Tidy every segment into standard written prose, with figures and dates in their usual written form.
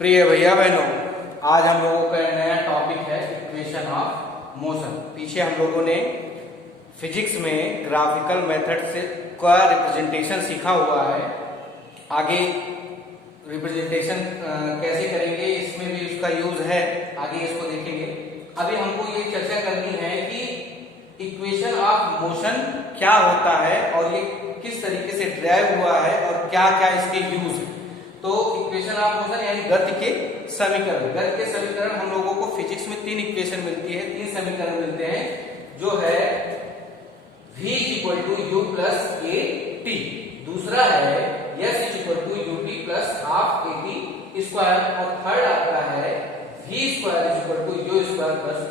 प्रिय भैया बहनों, आज हम लोगों का नया टॉपिक है इक्वेशन ऑफ मोशन। पीछे हम लोगों ने फिजिक्स में ग्राफिकल मेथड से का रिप्रेजेंटेशन सीखा हुआ है। आगे रिप्रेजेंटेशन कैसे करेंगे, इसमें भी उसका यूज है, आगे इसको देखेंगे। अभी हमको ये चर्चा करनी है कि इक्वेशन ऑफ मोशन क्या होता है और ये किस तरीके से ड्राइव हुआ है और क्या क्या इसके यूज है। तो इक्वेशन ऑफ मोशन यानी गति के समीकरण। गति के समीकरण हम लोगों को फिजिक्स में तीन इक्वेशन मिलती है, तीन समीकरण मिलते हैं, जो है v = u + at, दूसरा है s = ut + ½ at स्क्वायर, और थर्ड आता है v² = u² +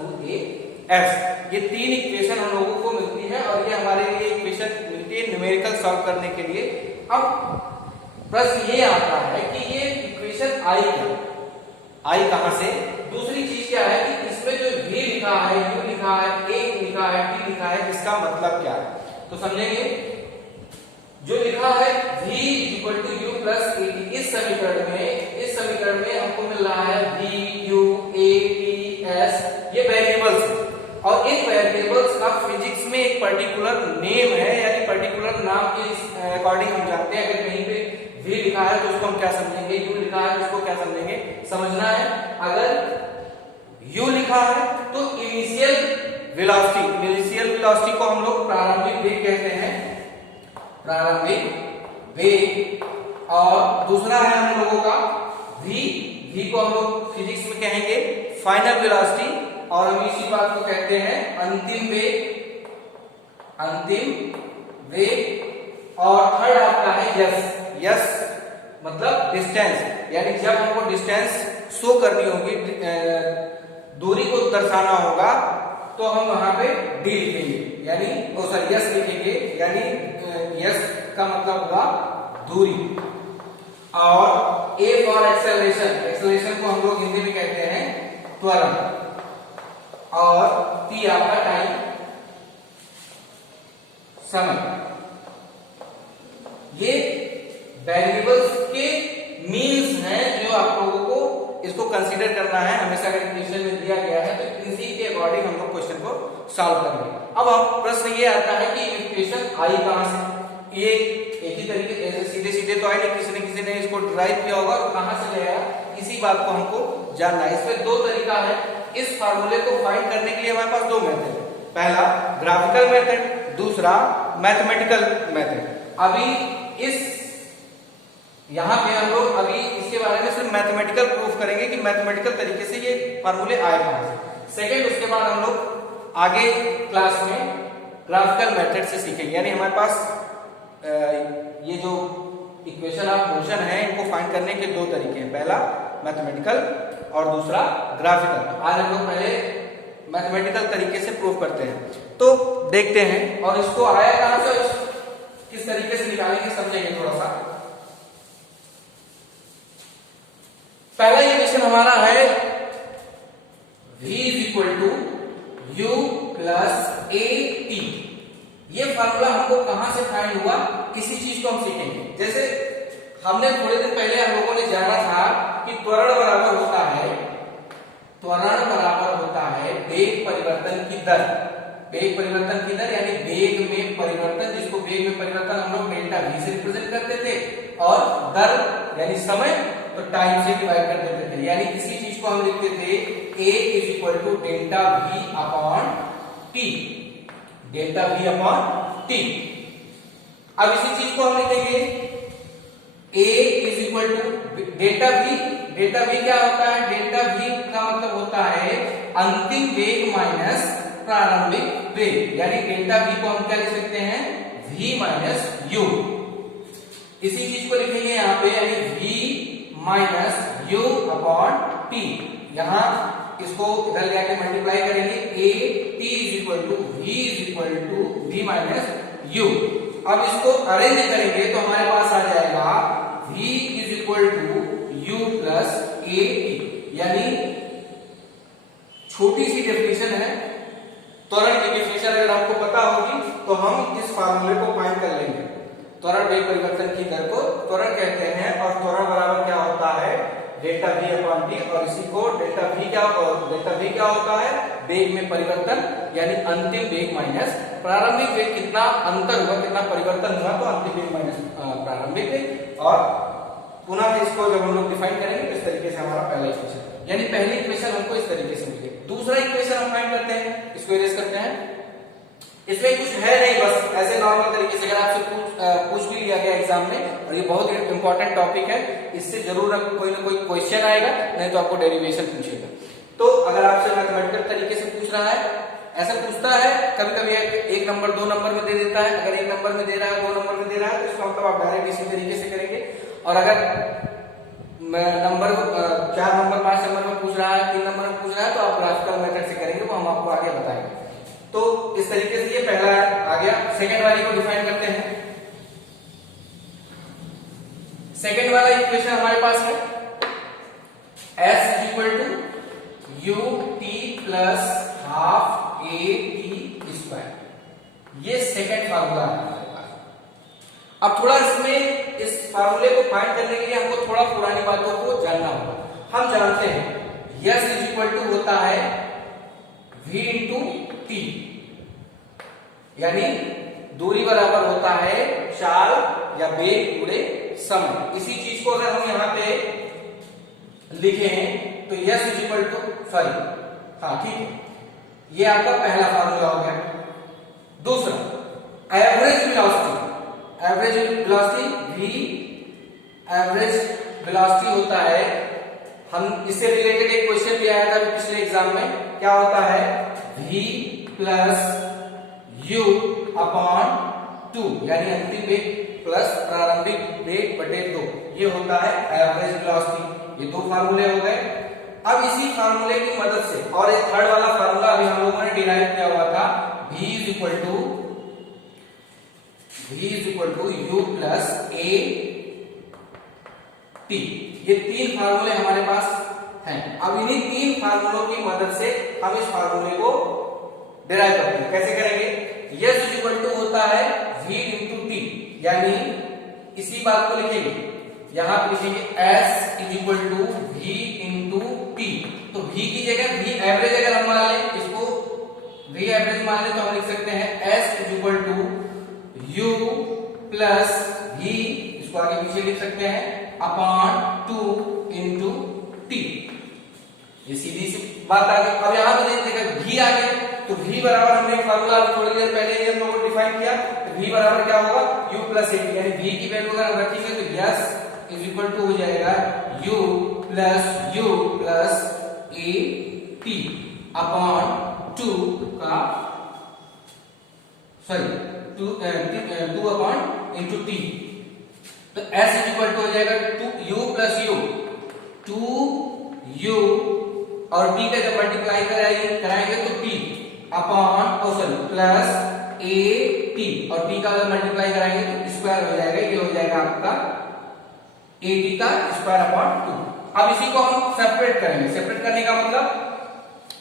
2af। ये तीन इक्वेशन हम लोगों को मिलती है और ये हमारे लिए इक्वेशन मिलती है न्यूमेरिकल सॉल्व करने के लिए। अब प्रश्न ये आता है कि ये इक्वेशन आई क्या, आई कहां से। दूसरी चीज क्या है कि इसमें जो v लिखा है, u लिखा है, a लिखा है, t लिखा है, इसका मतलब क्या है। तो समझेंगे, जो लिखा है v = u + at, इस समीकरण में हमको मिल रहा है v, u, a, t, s, ये वेरिएबल्स है। और इन वेरिएबल्स का फिजिक्स में एक पर्टिकुलर नेम है, यानी पर्टिकुलर नाम के अकॉर्डिंग हम जानते हैं। अगर कहीं पे v लिखा है तो उसको हम क्या समझेंगे, u लिखा है तो उसको क्या समझेंगे, समझना है। अगर u लिखा है तो इनिशियल वेलोसिटी को हम लोग प्रारंभिक वेग कहते हैं, प्रारंभिक वेग। और दूसरा है हम लोगों का v को हम लोग फिजिक्स में कहेंगे फाइनल वेलोसिटी, और हम इसी बात को कहते हैं अंतिम वेग। और थर्ड आपका है यस मतलब डिस्टेंस, यानी जब हमको डिस्टेंस शो करनी होगी, दूरी को दर्शाना होगा, तो हम वहां पे d लिखेंगे, यानी यस लिखेंगे, यानी यस का मतलब होगा दूरी। और a फॉर एक्सेलरेशन को हम लोग हिंदी में कहते हैं त्वरण, और t आपका टाइम, समय। ये वेरिएबल्स के मीन्स हैं जो आप लोगों को इसको कंसीडर करना है हमेशा। अगर इक्वेशन में दिया गया है तो इसी के अकॉर्डिंग हम लोग क्वेश्चन को सॉल्व करेंगे। अब हम प्रश्न ये आता है कि इक्वेशन आई कहां से। ये एक ही तरीके से सीधे तो आई नहीं, किसी ने इसको ड्राइव किया होगा, तो कहां से ले आया, इसी बात को हमको जानना है। इसमें दो तरीका है इस फार्मूले को फाइंड करने के लिए। हमारे पास दो मेथड है, पहला ग्राफिकल मेथड, दूसरा मैथमेटिकल मेथड। अभी यहां पे हम लोग अभी इसके बारे में सिर्फ मैथमेटिकल प्रूफ करेंगे कि मैथमेटिकल तरीके से ये फार्मूले आए कहां से। सेकंड, उसके बाद हम लोग आगे क्लास में ग्राफिकल मेथड से सीखेंगे। यानी हमारे पास ये जो इक्वेशन ऑफ मोशन है, इनको फाइंड करने के दो तरीके हैं, पहला मैथमेटिकल और दूसरा ग्राफिकल। आज हम लोग पहले मैथमेटिकल तरीके से प्रूव करते हैं, तो देखते हैं। और इसको आया कहां से, किस तरीके से निकालेंगे, समझेंगे थोड़ा सा। पहला इक्वेशन हमारा है v = u + at। ये फार्मूला हमको कहां से फाइंड हुआ, किसी चीज को हम सीखेंगे। जैसे हमने थोड़े दिन पहले हम लोगों ने जाना था कि त्वरण बराबर होता है वेग परिवर्तन की दर। वेग परिवर्तन की दर यानी वेग में परिवर्तन, जिसको वेग में परिवर्तन हम लोग डेल्टा v से रिप्रेजेंट करते थे, और दर यानी समय तो टाइम से डिवाइड कर देते थे। यानी किसी चीज को हम लिखते थे a = delta v upon t, delta v upon t। अब इसी चीज को हम लिखेंगे a = डेल्टा v क्या होता है, डेल्टा v का मतलब होता है अंतिम वेग माइनस प्रारंभिक वेग, यानी डेल्टा v को हम क्या लिख सकते हैं, v - u। इसी चीज को लिखेंगे यहाँ पे, यानी v - u अपॉन t। यहां इसको इधर जाके मल्टीप्लाई करेंगे, a t = v - u। अब इसको अरेंज करेंगे तो हमारे पास आ जाएगा v = u + at, यानी छोटी सी डेफिनेशन है। त्वरण की डेफिनेशन अगर आपको पता होगी तो हम इस फार्मूले को फाइंड कर लेंगे। त्वरण वेग परिवर्तन की दर को त्वरण कहते हैं, और त्वरण बराबर क्या होता है, delta delta v upon T, और इसी को डेल्टा v क्या होता है, वेग में परिवर्तन, यानी अंतिम वेग माइनस प्रारंभिक वेग, कितना अंतर हुआ, कितना परिवर्तन हुआ, तो अंतिम वेग माइनस प्रारंभिक वेग। और पुनः इसको जब हम लोग डिफाइन करेंगे तो इस तरीके से हमारा पहला इक्वेशन, यानी पहली इक्वेशन हमको इस तरीके से मिलेगी। दूसरा इक्वेशन हम फाइंड करते हैं, इसको इरेज करते हैं। इसमें कुछ है नहीं, बस ऐसे नॉर्मल तरीके से अगर आपसे पूछ भी लिया गया एग्जाम में, और ये बहुत ही इंपॉर्टेंट टॉपिक है, इससे जरूर कोई ना कोई क्वेश्चन आएगा, नहीं तो आपको डेरिवेशन पूछेगा। तो अगर आपसे मैथमेटिकल तरीके से पूछ रहा है, ऐसा पूछता है, कभी कभी एक नंबर 2 नंबर में दे देता है, अगर 1 नंबर में दे रहा है, 2 नंबर में दे रहा है, तो इसका मतलब आप डायरेक्ट इसी तरीके से करेंगे। और अगर नंबर 4 नंबर 5 नंबर में पूछ रहा है, 3 नंबर में पूछ रहा है, तो आप ग्राफिकल मेथड से करेंगे, वो हम आपको आगे बताएंगे। तो इस तरीके से ये पहला आ गया। सेकेंड वाली को डिफाइन करते हैं। सेकेंड वाला इक्वेशन हमारे पास है s is equal to u t plus half a t square, ये सेकेंड फार्मूला है हमारे पास। अब थोड़ा इसमें इस फार्मूले को फाइंड करने के लिए हमको थोड़ा पुरानी बातों को जानना होगा। हम जानते हैं s इज इक्वल टू होता है v इंटू टी, यानी दूरी बराबर होता है चाल या वेग गुणे समय। इसी चीज को अगर हम यहाँ पे लिखें तो s is equal to sorry, हाँ ठीक है, ये आपका पहला फार्मूला हो गया। दूसरा average velocity, average velocity v average velocity होता है, हम इससे रिलेटेड एक क्वेश्चन भी आया था पिछले एग्जाम में, क्या होता है v प्लस u अपॉन 2, यानी अंतिम वेग प्लस प्रारंभिक वेग बटे 2, ये होता है एवरेज वेलोसिटी। ये 2 फार्मूले हो गए। अब इसी फार्मूले की मदद से और एक थर्ड वाला फार्मूला अभी हम लोगों ने डिराइव किया हुआ था, v is equal to u plus a t। ये 3 फार्मूले हमारे पास हैं। अब इन्हीं 3 फार्मूलों की मदद से हम इस फार्मूले को डिराइव करते हैं। कैसे करेंगे, s इज इक्वल टू होता है v इंटू टी, यानी इसी बात को लिखेंगे, यहां पे लिखेंगे s is equal to v into t. तो v की जगह v एवरेज अगर हम मान लें, इसको v एवरेज मान लें, तो हम लिख सकते हैं s is equal to u plus v, इसको आगे पीछे लिख सकते हैं, अपॉन 2 इंटू टी। ये सीधी सी बात आ गई। अब यहां पे देखिएगा v आ गया, तो v बराबर हमने फार्मूला थोड़ी देर पहले ही हम लोगों को डिफाइन किया, तो v बराबर क्या होगा u प्लस a, यानी v की वैल्यू अगर हम रखेंगे तो s इज इक्वल टू हो जाएगा u plus a t upon 2 का सॉरी 2 अपॉन इंटू टी। तो s इज इक्वल टू हो जाएगा 2u प्लस u, 2u और t का जब मल्टीप्लाई कराएंगे तो t upon sorry plus a t, और t का जब मल्टीप्लाई कराएंगे तो स्क्वायर हो जाएगा, ये हो जाएगा आपका a t का स्क्वायर अपॉन 2। अब इसी को हम सेपरेट करेंगे, सेपरेट करने का मतलब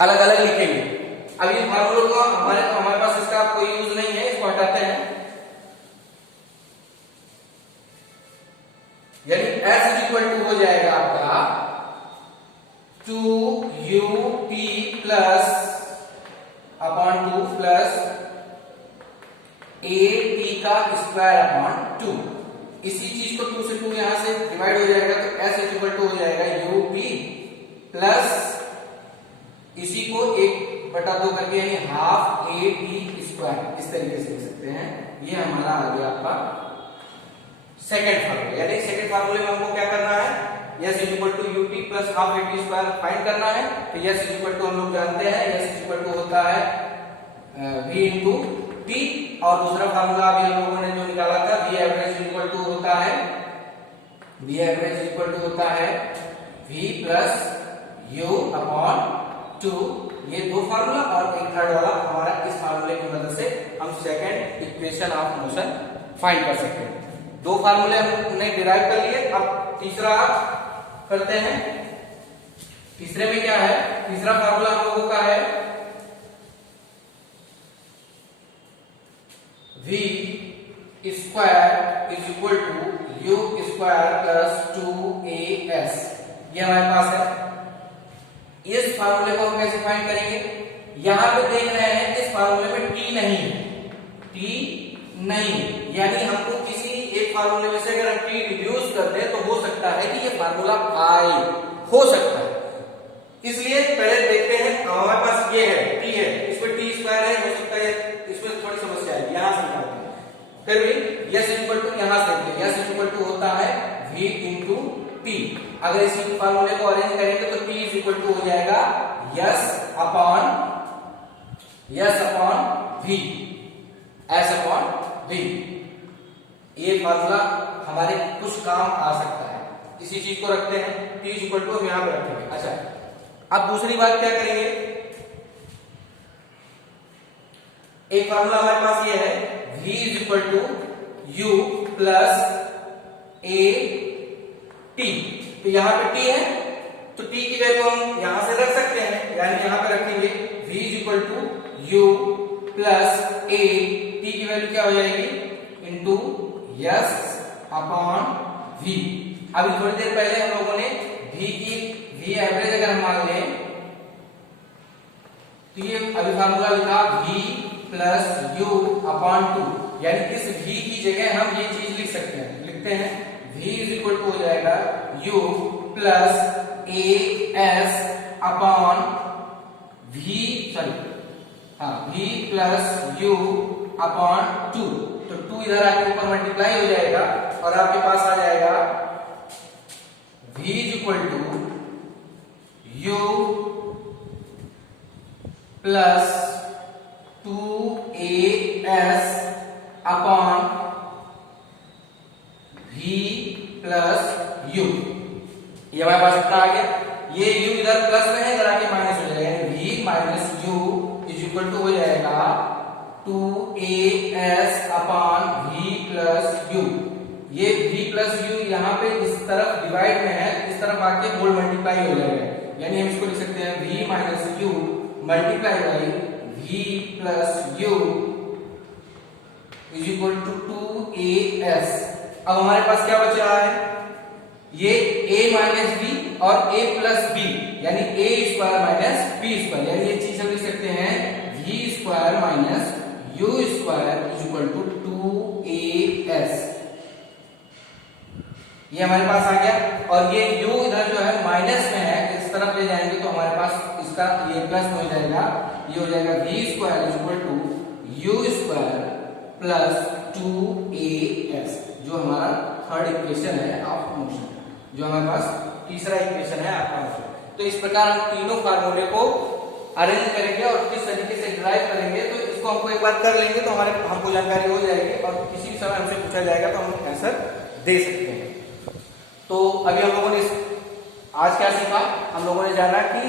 अलग अलग लिखेंगे। अब ये फार्मूलों को हमारे पास इसका कोई यूज नहीं है, इसको हटाते हैं, यानी s इज इक्वल टू हो जाएगा आपका 2ut plus upon 2 plus at का स्क्वायर अपॉन 2। इसी चीज को 2 से 2 यहां से डिवाइड हो जाएगा, तो s इज इक्वल टू हो जाएगा ut प्लस इसी को 1/2 करके, यानी हाफ at स्क्वायर, इस तरीके से लिख सकते हैं। ये हमारा आ गया आपका सेकेंड फार्मूला। यानी सेकेंड फार्मूले में हमको क्या करना है, s is equal to ut plus half at square find करना है। तो s इज इक्वल टू हम लोग जानते हैं, s इज इक्वल टू होता है v इंटू टी, और दूसरा फार्मूला अभी हम लोगों ने जो निकाला था v एवरेज इक्वल टू होता है v प्लस u अपॉन 2। ये 2 फार्मूला और एक थर्ड वाला हमारा, इस फार्मूले की मदद से हम second equation of motion find कर सकते हैं। 2 फार्मूले हमने डिराइव कर लिए। अब तीसरा करते हैं। तीसरे में क्या है, तीसरा फार्मूला हम लोगों का है v square is equal to u square plus 2as। ये हमारे पास है। इस फार्मूले को हम कैसे फाइंड करेंगे, यहां पे देख रहे हैं इस फार्मूले में टी नहीं है, टी नहीं, यानी हमको किसी एक फार्मूले में से अगर हम टी रिड्यूस कर दें तो हो सकता है कि ये फार्मूला आए, हो सकता है। इसलिए पहले देखते हैं, हमारे पास ये है टी है, इसमें टी स्क्वायर है, हो सकता है इसमें थोड़ी समस्या है, यहां से निकालते हैं। फिर भी यस इक्वल टू यहां से देखते हैं, यस इक्वल टू होता है v इंटू टी। अगर इसी फार्मूले को अरेंज करेंगे तो t इज इक्वल टू हो जाएगा yes upon v, s upon v। ये फार्मूला हमारे कुछ काम आ सकता है, इसी चीज को रखते हैं, t इज इक्वल टू हम यहां पर रखेंगे। अच्छा, अब दूसरी बात क्या करेंगे, एक फार्मूला हमारे पास ये है v is equal to u plus a t। तो यहां पे t है तो t की वैल्यू हम यहां से रख सकते हैं, यानी यहां पे रखेंगे v is equal to u plus a, t की वैल्यू क्या हो जाएगी इंटू यस अपॉन v। अभी थोड़ी देर पहले हम लोगों ने v एवरेज अगर हम मान लें तो ये अभी फार्मूला लिखा v प्लस u अपॉन 2, यानी इस v की जगह हम ये चीज लिख सकते हैं, लिखते हैं v इज इक्वल टू हो जाएगा u plus a s upon v plus u upon 2। तो 2 इधर आके ऊपर मल्टीप्लाई हो जाएगा और आपके पास आ जाएगा v is equal to u plus 2as upon v plus u। ये हमारे पास कितना आ गया, ये u इधर प्लस में है, इधर आके माइनस हो जाएगा, यानी v minus u is equal to हो जाएगा 2as upon v plus u। ये v प्लस u यहाँ पे इस तरफ डिवाइड में है, इस तरफ आके होल मल्टीप्लाई हो जाएगा, यानी हम इसको लिख सकते हैं v minus u multiply by v plus u is equal to 2as। अब हमारे पास क्या बच रहा है, ये a माइनस b और a प्लस b, यानी a square minus b square, यानी ये चीज हम लिख सकते हैं v square minus u square is equal to 2as। ये हमारे पास आ गया, और ये u इधर जो है माइनस में है, इस तरफ ले जाएंगे तो हमारे पास इसका ये प्लस हो जाएगा, ये हो जाएगा v square is equal to u square plus 2as, जो हमारा थर्ड इक्वेशन है ऑफ मोशन, जो हमारे पास तीसरा इक्वेशन है आपका मोशन। तो इस प्रकार हम तीनों फार्मूले को अरेंज करेंगे और किस तरीके से डिराइव करेंगे, तो इसको हमको एक बार कर लेंगे तो हमको जानकारी हो जाएगी, और किसी भी समय हमसे पूछा जाएगा तो हम आंसर दे सकते हैं। तो अभी हम लोगों ने आज क्या सीखा, हम लोगों ने जाना कि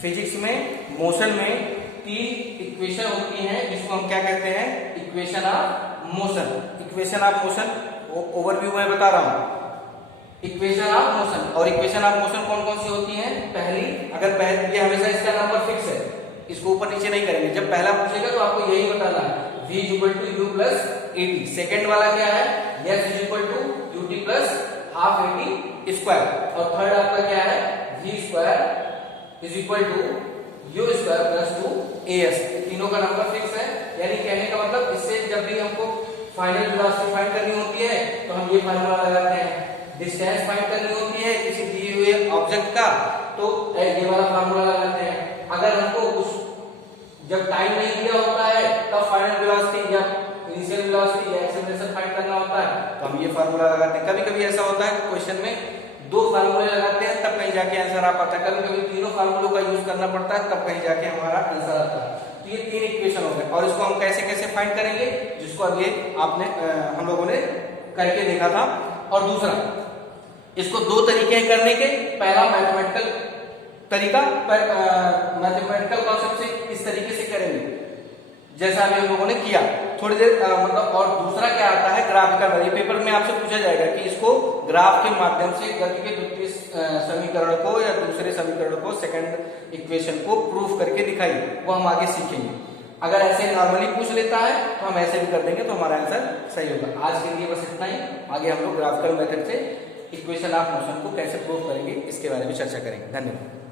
फिजिक्स में मोशन में 3 इक्वेशन होती हैं, जिसको हम क्या कहते हैं, equation of motion. Equation of motion overview में बता रहा हूं, इक्वेशन ऑफ मोशन। और इक्वेशन ऑफ मोशन कौन कौन सी होती हैं, पहली ये हमेशा इसका नंबर फिक्स है, इसको ऊपर नीचे नहीं करेंगे, जब पहला पूछेगा तो आपको यही बताना है v is equal to u plus at। Second वाला क्या है, s is equal to ut plus half at square, और थर्ड आपका क्या है v square is equal to u square plus 2as। तीनों का नंबर फिक्स है, यानी कहने का मतलब इससे जब भी हमको फाइनल वेलोसिटी फाइंड करनी होती है तो हम ये फार्मूला लगाते हैं, डिस्टेंस फाइंड करनी होती है किसी दिए हुए ऑब्जेक्ट का तो ये वाला फार्मूला लगाते हैं। अगर हमको कुछ जब टाइम नहीं दिया होता है तब फाइनल वेलोसिटी या इनिशियल वेलोसिटी या एक्सेलरेशन फाइंड करना होता है तो हम ये फार्मूला लगाते हैं। कभी कभी ऐसा होता है क्वेश्चन में 2 फार्मूले लगाते हैं तब कहीं जाके आंसर आ पाता है, कभी कभी तीनों फार्मूलों का यूज करना पड़ता है तब कहीं जाके हमारा आंसर आता है। तो ये 3 इक्वेशन हो गए, और इसको हम कैसे कैसे फाइंड करेंगे, जिसको अब ये हम लोगों ने करके देखा था। और दूसरा, इसको 2 तरीके हैं करने के, पहला मैथमेटिकल तरीका, मैथमेटिकल कॉन्सेप्ट से इस तरीके से करेंगे जैसा अभी हम लोगों ने किया थोड़ी देर मतलब। और दूसरा क्या आता है, ग्राफिकल। ये पेपर में आपसे पूछा जाएगा कि इसको ग्राफ के माध्यम से गति के द्वितीय समीकरण को या दूसरे समीकरण को, सेकंड इक्वेशन को प्रूफ करके दिखाइए, वो हम आगे सीखेंगे। अगर ऐसे नॉर्मली पूछ लेता है तो हम ऐसे भी कर देंगे तो हमारा आंसर सही होगा। आज के लिए बस इतना ही, आगे हम लोग ग्राफिकल मेथड से इक्वेशन ऑफ मोशन को कैसे प्रूव करेंगे इसके बारे में चर्चा करेंगे। धन्यवाद।